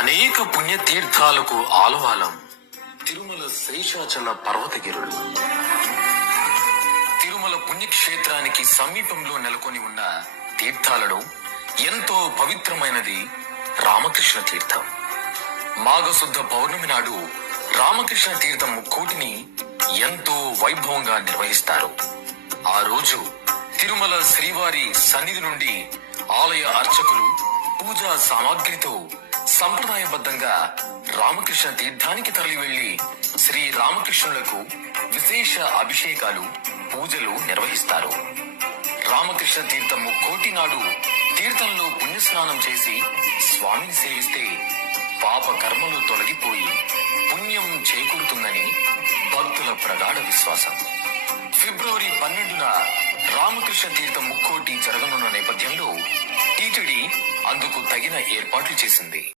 అనేక పుణ్యతీర్థాలకు ఆలవాలం తిరుమల శేషాచల పర్వతగిరులు. తిరుమల పుణ్యక్షేత్రానికి సమీపంలో నెలకొని ఉన్న తీర్థాలలో ఎంతో పవిత్రమైనది రామకృష్ణ తీర్థం. మాఘశుద్ధ పౌర్ణమి నాడు రామకృష్ణ తీర్థం ముక్కోటిని ఎంతో వైభవంగా నిర్వహిస్తారు. ఆ రోజు తిరుమల శ్రీవారి సన్నిధి నుండి ఆలయ అర్చకులు పూజా సామాగ్రితో సంప్రదాయబద్ధంగా రామకృష్ణ తీర్థానికి తరలి వెళ్లి శ్రీ రామకృష్ణులకు విశేష అభిషేకాలు, పూజలు నిర్వహిస్తారు. రామకృష్ణ తీర్థం ముక్కోటి నాడు తీర్థంలో పుణ్యస్నానం చేసి స్వామిని సేవిస్తే పాప కర్మలు తొలగిపోయి పుణ్యం చేకూరుతుందని భక్తుల ప్రగాఢ విశ్వాసం. ఫిబ్రవరి 12న రామకృష్ణ తీర్థం ముక్కోటి జరగనున్న నేపథ్యంలో టీటీడీ అందుకు తగిన ఏర్పాట్లు చేసింది.